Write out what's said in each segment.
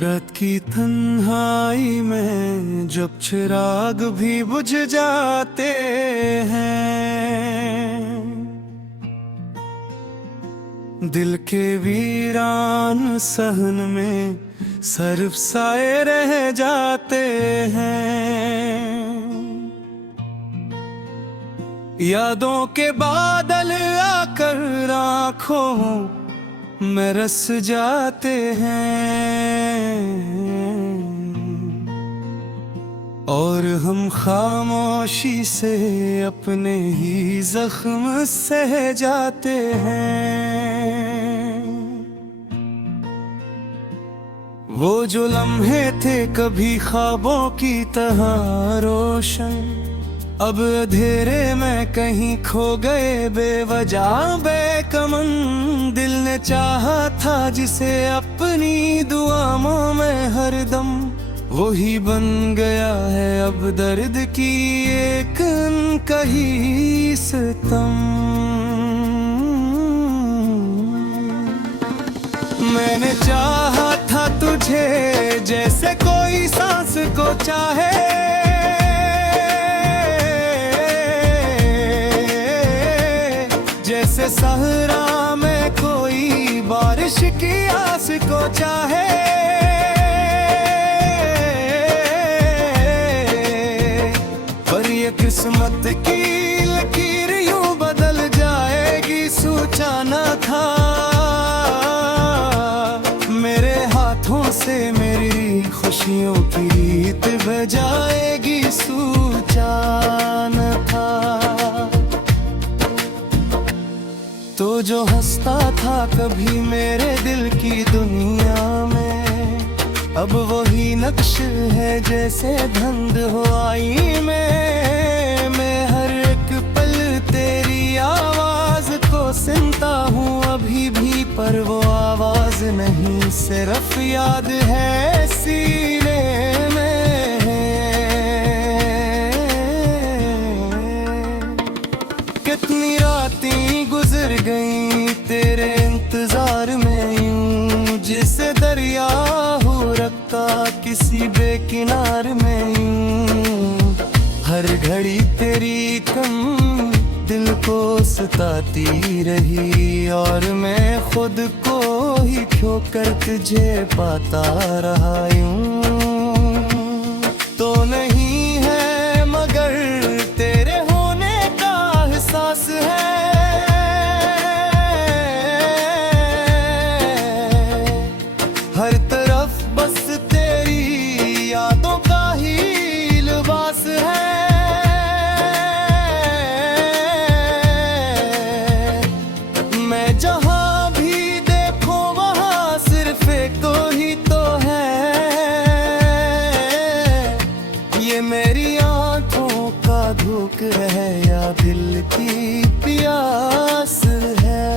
रात की तन्हाई में जब चिराग भी बुझ जाते हैं, दिल के वीरान सहन में सर्फ साए रह जाते हैं। यादों के बादल आकर आँखों में रस जाते हैं और हम खामोशी से अपने ही जख्म सह जाते हैं। वो जो लम्हे थे कभी ख्वाबों की तरह रोशन, अब अंधेरे में कहीं खो गए बेवजह बेकमन। दिल ने चाहा था जिसे अपनी दुआओं में हरदम, वही बन गया है अब दर्द की एक कही सितम। मैंने चाहा था तुझे जैसे कोई सांस को चाहे, जैसे सहरा में कोई बारिश की आस को चाहे। पर ये किस्मत की लकीर यूं बदल जाएगी सोचा न था। मेरे हाथों से मेरी खुशियों की रीत बजाएगी सोचा न था। तो जो हंसता था कभी मेरे दिल की दुनिया में, अब वही नक्श है जैसे धंध हो आई में। मैं हर एक पल तेरी आवाज को सुनता हूँ अभी भी, पर वो आवाज नहीं सिर्फ याद है सीने में। कितनी रातें गुजर गई तेरे इंतजार में यूं, जिसे दरिया हो रखा किसी बेकिनार में यूं। हर घड़ी तेरी कम दिल को सताती रही और मैं खुद को ही खोकर तुझे पाता रहा यूं। तो नहीं है मगर तेरे होने का एहसास है, हर तरफ बस तेरी यादों का ही लिबास है। मैं जहां भी देखूं वहां सिर्फ एक ही तो है, ये मेरी आंखों का धूक है या दिल की प्यास है।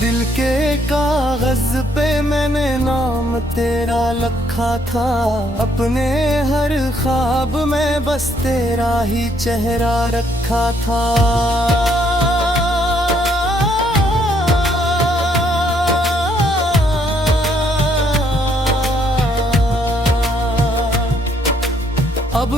दिल के कागज पे मैंने नाम तेरा लिखा था, अपने हर ख्वाब में बस तेरा ही चेहरा रखा था। अब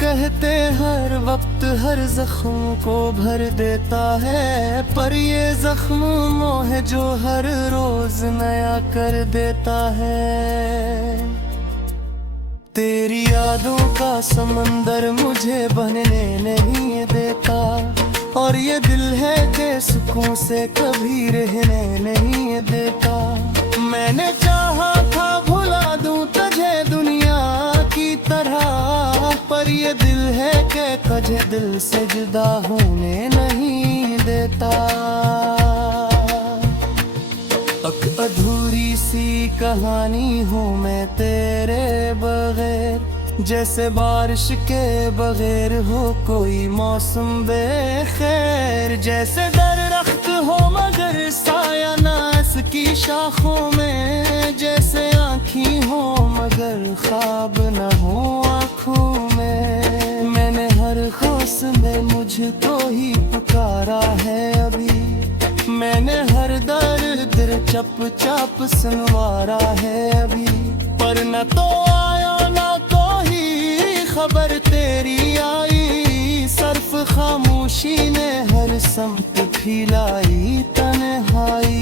कहते हर वक्त हर जख्म को भर देता है, पर ये जख्म मोह जो हर रोज नया कर देता है। तेरी यादों का समंदर मुझे बहने नहीं देता, और ये दिल है कि सुकून से कभी रहने नहीं देता। मैंने चाहा था भुला दूं तुझे दुनिया की तरह, पर ये दिल है कि तुझे दिल से जुदा होने नहीं देता। अधूरी सी कहानी हूँ मैं तेरे बगैर, जैसे बारिश के बगैर हो कोई मौसम बेखैर। जैसे दरख्त हो मगर साया ना इसकी शाखों में, जैसे आँखी हो मगर ख्वाब न हो आँखों में। मैंने हर खौस में मुझको ही पुकारा है अभी, मैंने हर दर चुपचाप सुनवारा है अभी, पर न तो आया ना कोई खबर तेरी आई। सिर्फ खामोशी ने हर समत फैलाई तन्हाई।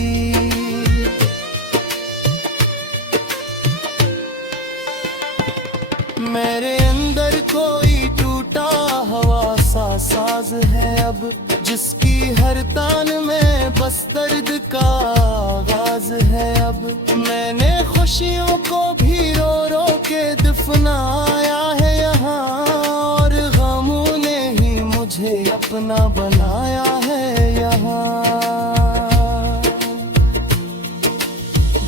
मेरे अंदर कोई टूटा हवा सा साज है अब, जिसकी हर तान में बस दर्द का आगाज है अब। मैंने खुशियों को भी रो रो के दफनाया है यहाँ, और गमों ने ही मुझे अपना बनाया है यहाँ।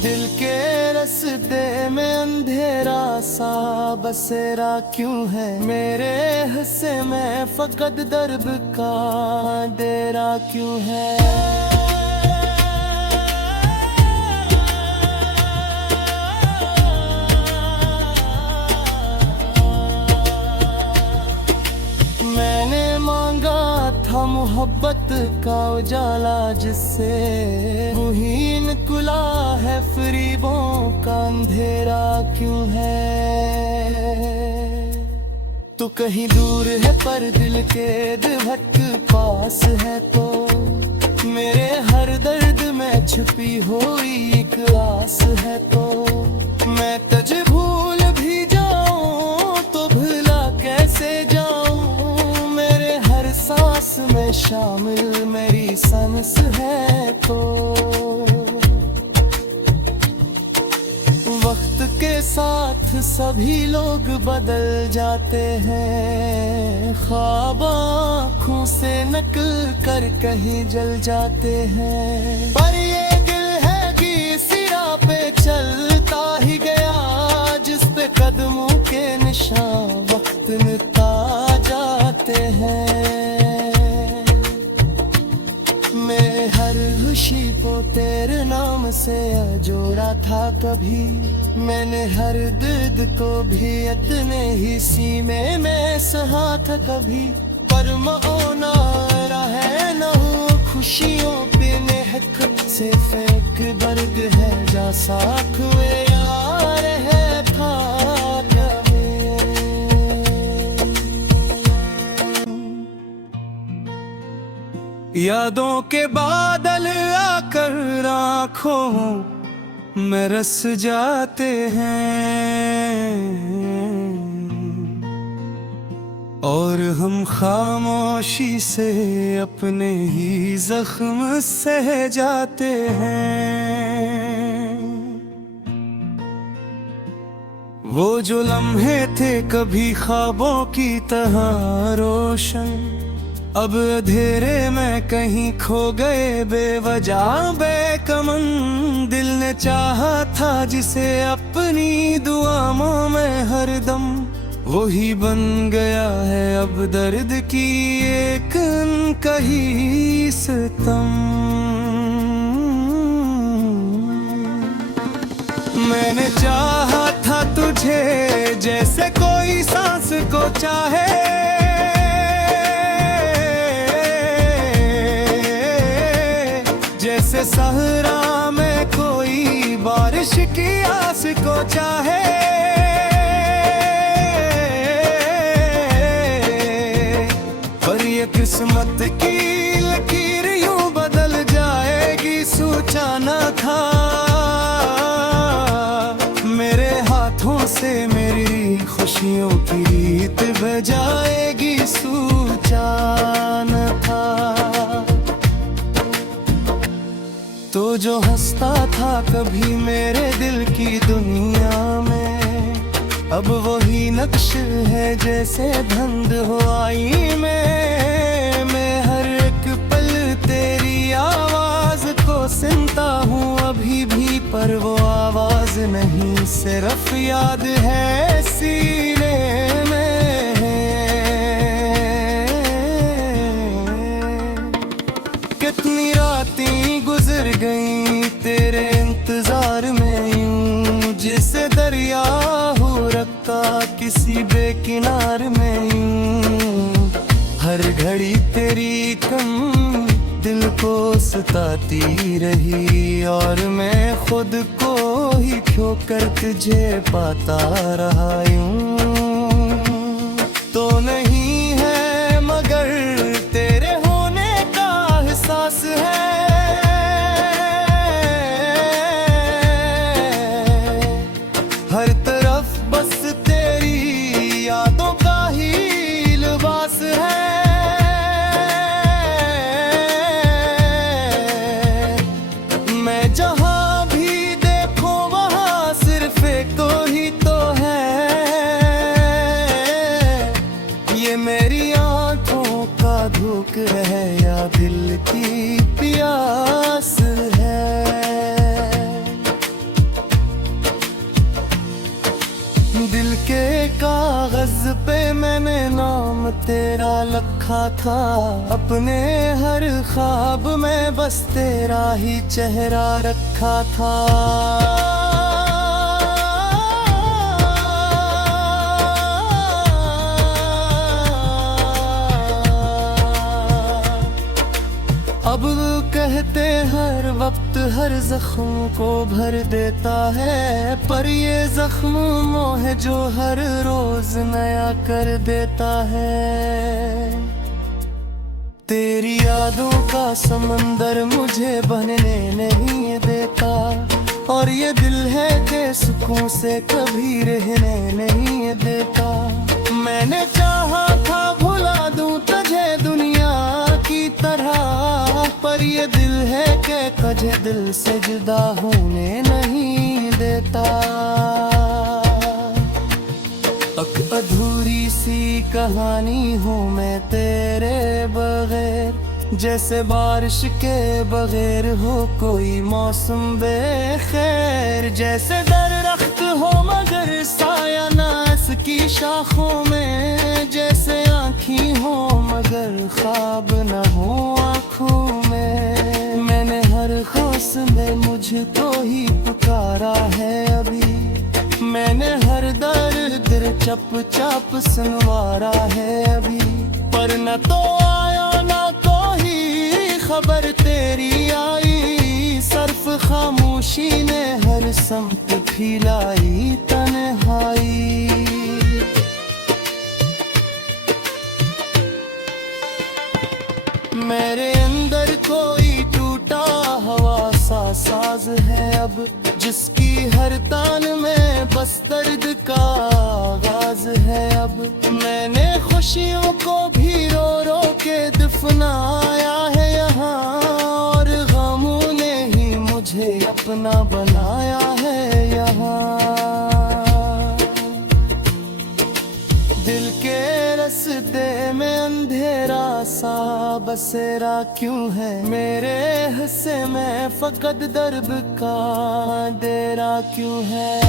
दिल के रस्ते में अंधेरा सा बसेरा क्यों है, मेरे हिस्से में फकत दर्द का डेरा क्यों है। मैंने मांगा था मोहब्बत का उजाला, जिससे मुहीन कुला है फरीबों का अंधेरा क्यों है। तो कहीं दूर है पर दिल के धड़क पास है, तो मेरे हर दर्द में छुपी हुई एक आस है। तो मैं तुझे भूल भी जाऊं तो भुला कैसे जाऊं, मेरे हर सांस में शामिल मेरी सांस है। तो वक्त के साथ सभी लोग बदल जाते हैं, ख्वाब आँखों से नकल कर कहीं जल जाते हैं। पर ये दिल है कि इसी राह पे चलता ही गया, जिस पे कदमों के निशान वक्त मिटा जाते हैं। मैं हर खुशी को तेरे नाम से जोड़ा था कभी, मैंने हर दर्द को भी इतने ही सीने में सहा था कभी। पर मौना रहे न हो खुशियों पे नेहक से फेंक बर्ग है, जा साख वे यार है था यादों के बादल आकर आँखों में रस जाते हैं, और हम खामोशी से अपने ही जख्म सह जाते हैं। वो जो लम्हे थे कभी ख्वाबों की तरह रोशन, अब अंधेरे में कहीं खो गए बेवजह बेकमन। दिल ने चाहा था जिसे अपनी दुआओं में हरदम, वही बन गया है अब दर्द की एक अनकही सितम। मैंने चाहा था तुझे जैसे कोई सांस को चाहे, जैसे सहरा में कोई बारिश की आस को चाहे। पर ये किस्मत की लकीर यूं बदल जाएगी, सोचा न था मेरे हाथों से मेरी खुशियों की रीत बजाएगी, सोचा न था। तो जो हंसता था कभी मेरे दिल की दुनिया में, अब वही नक्श है जैसे धंध हो आई में। मैं हर एक पल तेरी आवाज को सुनता हूँ अभी भी, पर वो आवाज नहीं सिर्फ याद है सीने में। कितनी रातें गुजर गई तेरे इंतजार में यूं, जिसे दरिया हो रखता किसी बेकिनार में यूं। हर घड़ी तेरी कम दिल को पछताती रही और मैं खुद को ही खोकर तुझे पाता रहा यूं। तो नहीं है मगर तेरे होने का एहसास है, हर तरफ बस तेरी यादों का ही लिबास है। मैं जहां भी देखूं वहां सिर्फ एक ही तो है, ये मेरी आंखों का धूक है या दिल की प्यास है। दिल के कागज पे मैंने नाम तेरा लिखा था, अपने हर ख्वाब में बस तेरा ही चेहरा रखा था। अब कहते हर वक्त हर जख्म को भर देता है, पर ये जख्म मोह जो हर रोज नया कर देता है। तेरी यादों का समंदर मुझे बहने नहीं देता, और ये दिल है कि सुकून से कभी रहने नहीं देता। मैंने चाहा था भुला दूं तुझे दुनिया की तरह, पर ये दिल है कि तुझे दिल से जुदा होने नहीं देता। एक अधूरी सी कहानी हूँ मैं तेरे बगैर, जैसे बारिश के बगैर हो कोई मौसम बेखैर। जैसे दरख्त हो मगर साया ना इसकी शाखों में, जैसे आँखी हो मगर ख्वाब न हो आँखों में। मैंने हर खौस में मुझको ही पुकारा है अभी, मैंने हर दर्द चप चाप सुनवारा है अभी, पर न तो आया ना कोई खबर तेरी आई। सिर्फ खामोशी ने हर समत फैलाई तन्हाई। मेरे अंदर कोई टूटा हवा सा साज है अब, जिसकी हर तान में बस दर्द का आगाज है अब। मैंने खुशियों को भी रो रो के दफनाया है यहाँ, और गमों ने ही मुझे अपना बनाया है यहाँ। दिल के रस्ते में अंधेरा सा बसेरा क्यों है, मेरे हिस्से में फकत दर्द का डेरा क्यों है।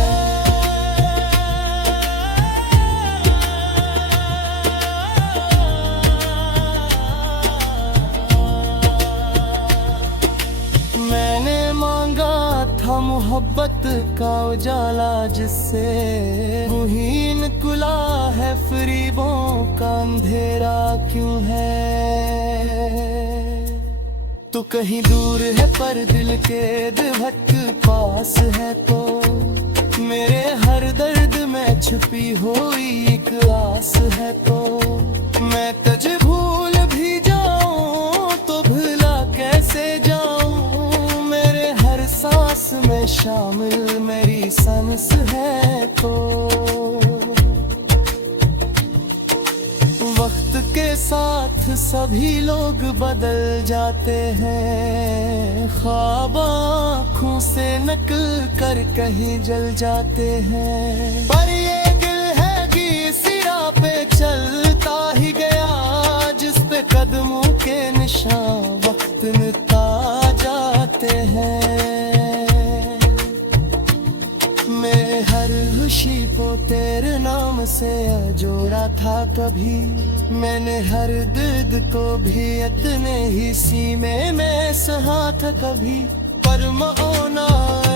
मैंने मांगा था मोहब्बत का उजाला जिससे, मुहीन कुला है फरीबों का अंधेरा क्यों है। तो कहीं दूर है पर दिल के दिभट पास है, तो मेरे हर दर्द में छुपी हुई एक आस है। तो मैं तुझे भूल भी जाऊं तो भुला कैसे जाऊं, मेरे हर सांस में शामिल मेरी सांस है। तो वक्त के साथ सभी लोग बदल जाते हैं, ख्वाब आँखों से नकल कर कहीं जल जाते हैं। पर ये दिल है कि सिरा पे चलता ही गया, जिस पे कदमों के निशान वक्त मिटा जाते हैं। मैं हर खुशी को तेरे नाम से जोड़ा था कभी, मैंने हर दर्द को भी इतने ही सीने में सहा था कभी। पर मौना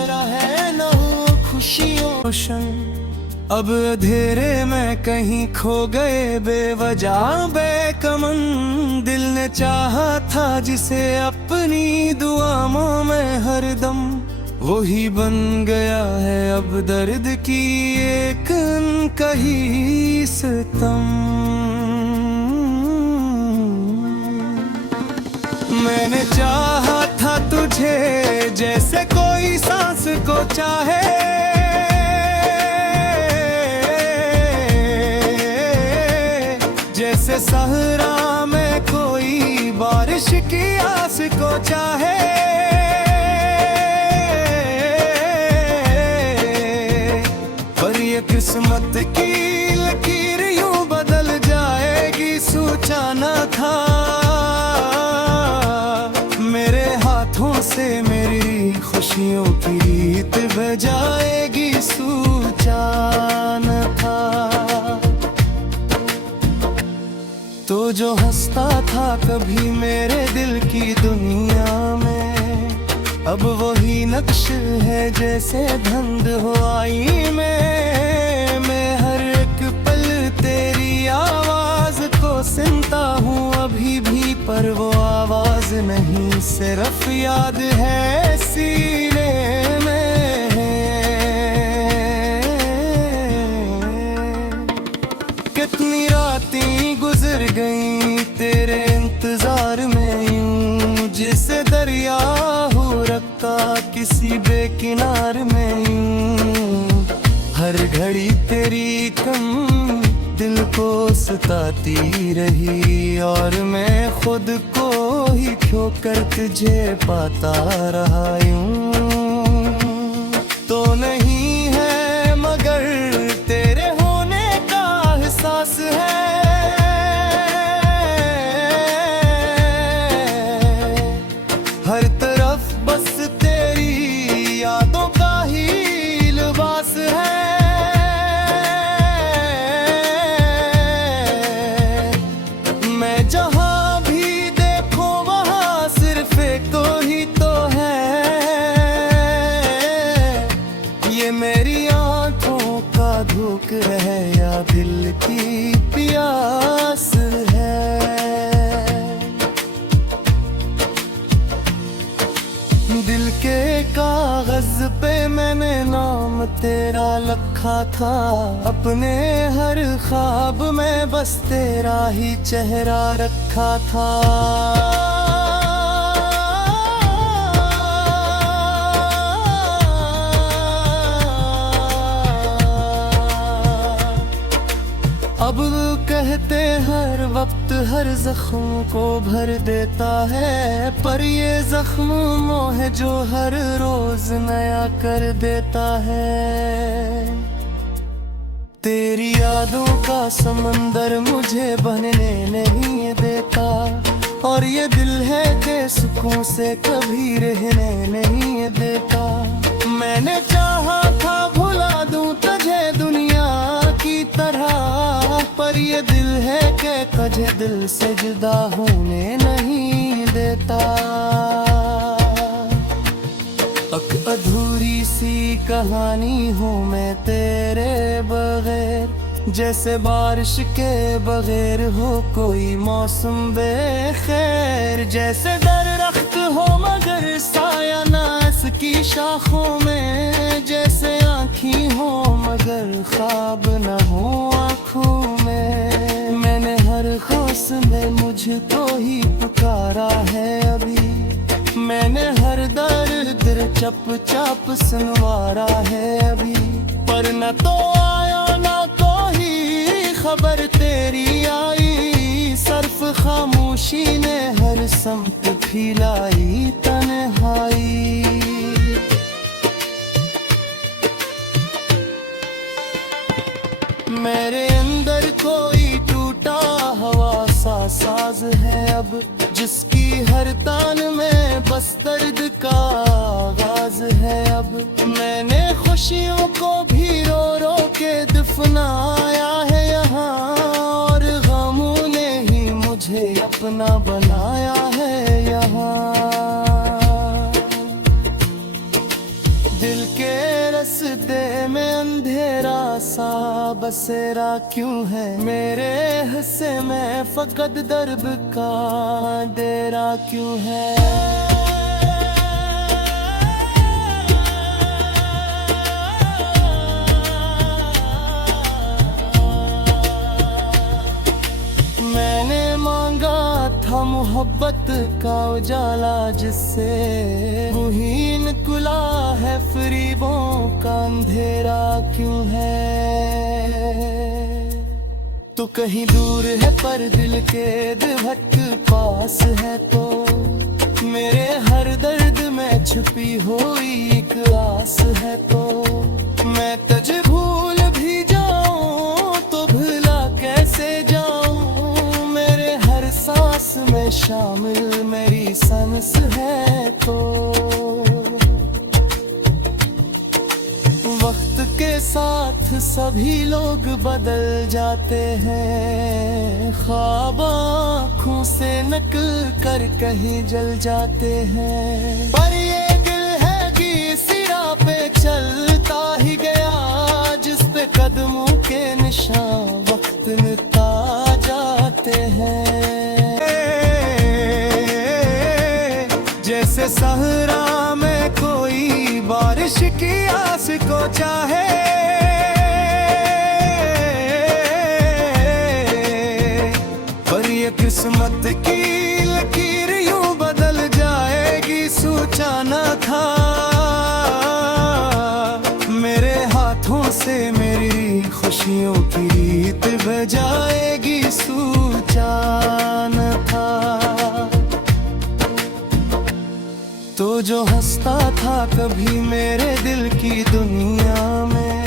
रहे न हो खुशियों रोशन, अब अंधेरे में कहीं खो गए बेवजह बेकमन। दिल ने चाहा था जिसे अपनी दुआओं में हरदम, वही बन गया है अब दर्द की एक अनकही सितम। मैंने चाहा था तुझे जैसे कोई सांस को चाहे, जैसे सहरा में कोई बारिश की आस को चाहे। पर ये किस्मत की लकीर यूं बदल जाएगी सोचा न था। मेरे हाथों से मेरी खुशियों की रीत बजाएगी सोचा न था। तो जो हंसता था कभी मेरे दिल की दुनिया में, अब वही नक्श है जैसे धंध हो आई में। मैं हर एक पल तेरी आवाज को सुनता हूँ अभी भी, पर वो आवाज नहीं सिर्फ याद है सीने में। कितनी रातें गुजर गई तेरे इंतजार में यूं, जिसे दरिया हो रखा किसी बेकिनार में यूं। हर घड़ी तेरी कम दिल को सताती रही, और मैं खुद को ही खोकर तुझे पाता रहा यूं। तो नहीं है मगर तेरे होने का एहसास है। हर तरफ बस तेरी यादों का ही लिबास है। मैं जहां भी देखूं वहां सिर्फ एक ही तो है। ये मेरी आंखों का धूक है या दिल की प्यास है। दिल के कागज पे मैंने नाम तेरा लिखा था, अपने हर ख्वाब में बस तेरा ही चेहरा रखा था। अब कहते हर वक्त हर जख्म को भर देता है, पर ये जख्म मोह जो हर रोज नया कर देता है। तेरी यादों का समंदर मुझे बहने नहीं देता, और ये दिल है कि सुकून से कभी रहने नहीं देता। मैंने चाहा था भुला दूं तुझे दुनिया की तरह, पर ये दिल है कि तुझे दिल से जुदा होने नहीं देता। एक अधूरी सी कहानी हूँ मैं तेरे बगैर, जैसे बारिश के बगैर हो कोई मौसम बेखैर। जैसे दरख्त हो मगर साया ना इसकी शाखों में, जैसे आँखी हो मगर ख्वाब न हो आँखों में। मैंने हर खौस में मुझको ही पुकारा है अभी, मैंने हर दर्द चप चाप सुनवारा है अभी। पर न तो आया ना कोई खबर तेरी आई, सिर्फ खामोशी ने हर समत फैलाई तन्हाई। मेरे अंदर कोई टूटा हवा सा साज है अब, जिसकी हर तान में बस दर्द का आगाज है अब। मैंने खुशियों को भी रो रो के दफनाया है यहाँ, और गमों ने ही मुझे अपना बनाया है यहाँ। दिल के रास्ते में अंधेरा सा बसेरा क्यों है मेरे हिस्से में, फकत दर्द का डेरा क्यों है। मैंने मांगा था मोहब्बत का उजाला जिससे, वही निकला है फरीबों का अंधेरा क्यों है। तो कहीं दूर है पर दिल के दिहक पास है, तो मेरे हर दर्द में छुपी हुई एक आस है। तो मैं तुझे भूल भी जाऊं तो भुला कैसे जाऊं, मेरे हर सांस में शामिल मेरी सांस है। तो वक्त के साथ सभी लोग बदल जाते हैं, ख्वाब आँखों से नकल कर कहीं जल जाते हैं। पर ये दिल है कि सिरा पे चलता ही गया, जिस पे कदमों के निशान वक्त मिटा जाते हैं। जैसे सहरा में कोई बारिश की आस को चाहे, पर ये किस्मत की लकीर यूं बदल जाएगी, सोचा न था मेरे हाथों से मेरी खुशियों की रीत बजाएगी, सोचा न था। तो जो हंसता था कभी मेरे दिल की दुनिया में,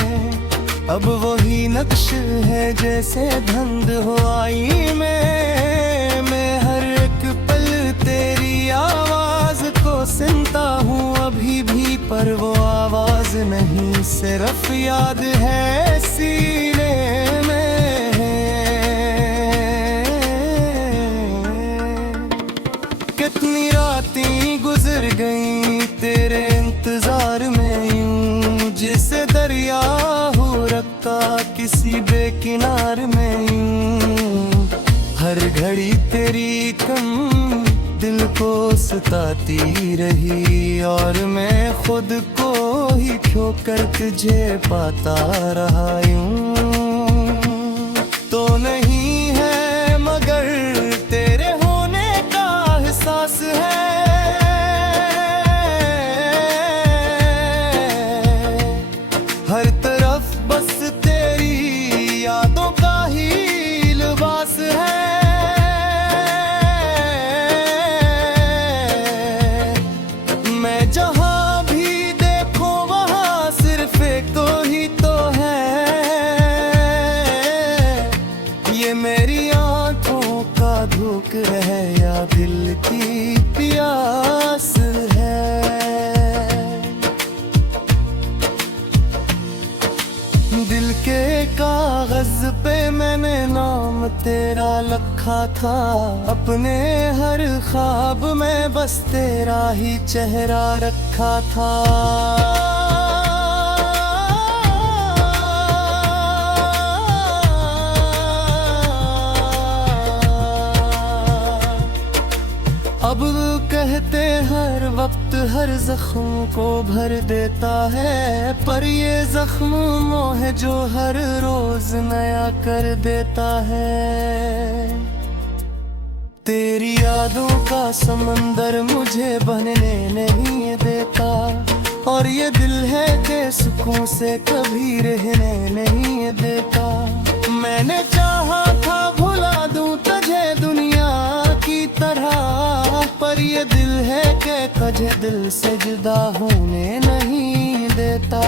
अब वही नक्श है जैसे धंध हो आई में। मैं हर एक पल तेरी आवाज को सुनता हूँ अभी भी, पर वो आवाज नहीं सिर्फ याद है सीने में। कितनी रातें गुजर गई तेरे इंतजार में यूं, जिसे दरिया हो रखा किसी बेकिनार में यूं। हर घड़ी तेरी कम दिल को सताती रही, और मैं खुद को ही खोकर तुझे पाता रहा यूं। तो नहीं है मगर तेरे होने का एहसास है, हर तरफ बस तेरी यादों का ही लिबास है। मैं जहां भी देखूं वहां सिर्फ एक ही तो है, ये मेरी आंखों का धूक है या दिल की प्यास है। दिल के कागज पे मैंने नाम तेरा लिखा था, अपने हर ख्वाब में बस तेरा ही चेहरा रखा था। अब कहते हर वक्त हर जख्म को भर देता है, पर ये जख्म मोह जो हर रोज नया कर देता है। तेरी यादों का समंदर मुझे बहने नहीं देता, और ये दिल है कि सुकून से कभी रहने नहीं देता। मैंने चाहा था भुला दूं तुझे दुनिया की तरह, पर ये दिल है कि तुझे दिल से जुदा होने नहीं देता।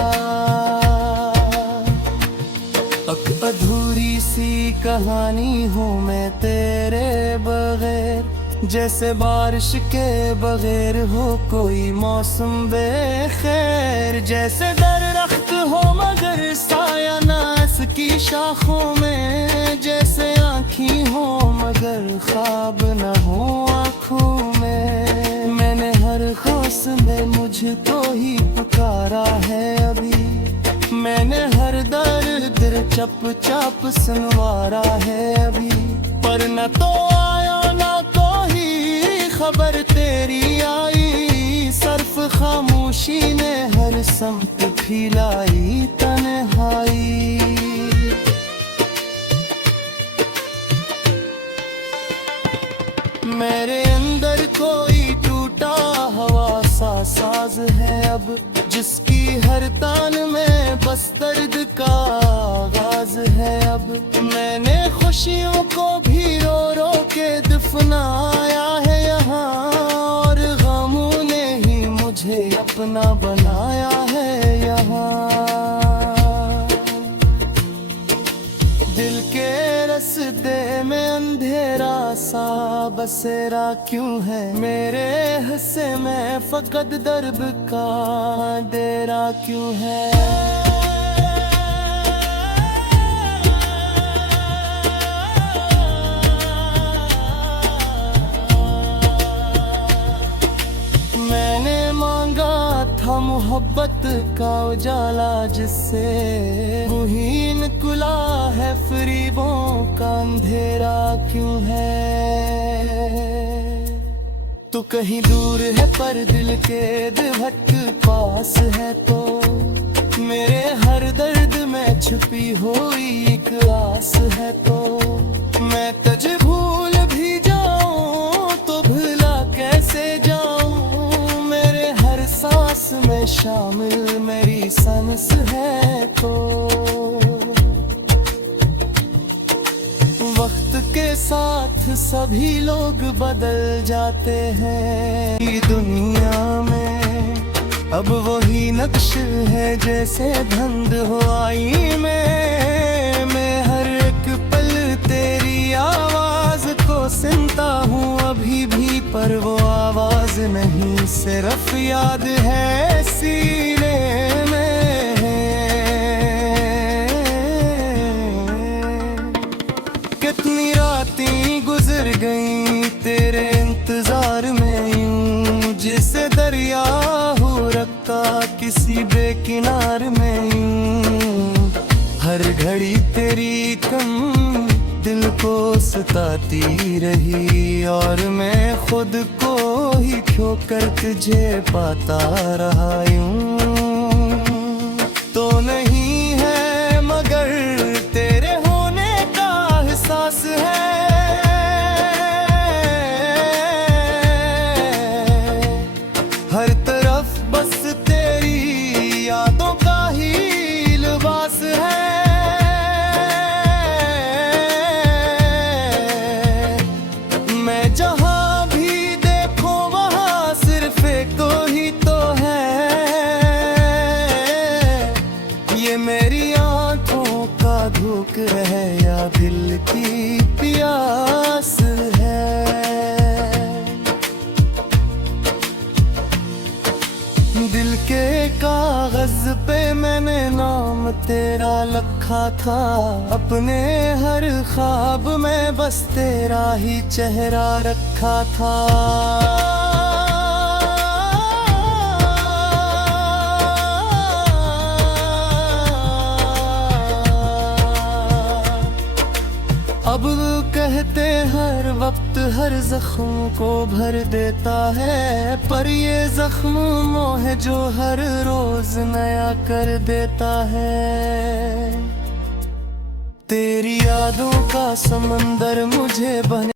एक अधूरी सी कहानी हूँ मैं तेरे बगैर, जैसे बारिश के बगैर हो कोई मौसम बेखैर। जैसे दरख्त हो मगर साया ना इसकी शाखों में, जैसे आँखी हो मगर ख्वाब न हो आँखों में। मैंने हर खौस में मुझको ही पुकारा है अभी, मैंने हर दर्द चुपचाप सुनवारा है अभी, पर न तो आया ना कोई खबर तेरी आई। सिर्फ खामोशी ने हर समत फैलाई तन्हाई। मेरे अंदर कोई टूटा हवा सा साज है अब, जिसकी हर तान में बस दर्द का आगाज है अब। मैंने खुशियों को भी रो रो के दफनाया है यहाँ, और गमों ने ही मुझे अपना बनाया है यहाँ। दिल के रस्ते में अंधेरा सा बसेरा क्यों है, मेरे हिस्से में फकत दर्द का डेरा क्यों है। मैंने मांगा था मोहब्बत का उजाला, जिससे मुहीन कुला है फरीबों का अंधेरा क्यों है। तू कहीं दूर है पर दिल के दिहट पास है, तो मेरे हर दर्द में छुपी हुई एक आस है। तो मैं तुझे भूल भी जाऊं तो भुला कैसे जाऊं, मेरे हर सांस में शामिल मेरी सांस है। तो वक्त के साथ सभी लोग बदल जाते हैं दुनिया में, अब वही नक्श है जैसे धंध हो आई में। मैं हर एक पल तेरी आवाज को सुनता हूँ अभी भी, पर वो आवाज नहीं सिर्फ याद है सीने में। कितनी रातें गुजर गई तेरे इंतजार में यूं, जिसे दरिया हो रखा किसी बेकिनार में यूं। हर घड़ी तेरी कम दिल को सताती रही, और मैं खुद को ही खोकर तुझे पाता रहा यूं। तो नहीं है मगर तेरे होने का एहसास है, हर तरफ बस तेरी यादों का ही लिबास है। मैं जहां भी देखूं वहां सिर्फ एक ही तो है, ये मेरी आंखों का धूक है या दिल की प्यास है। दिल के कागज पे मैंने नाम तेरा लिखा था, अपने हर ख्वाब में बस तेरा ही चेहरा रखा था। अब कहते हर वक्त हर जख्म को भर देता है, पर ये जख्म मोह जो हर रोज नया कर देता है। तेरी यादों का समंदर मुझे बने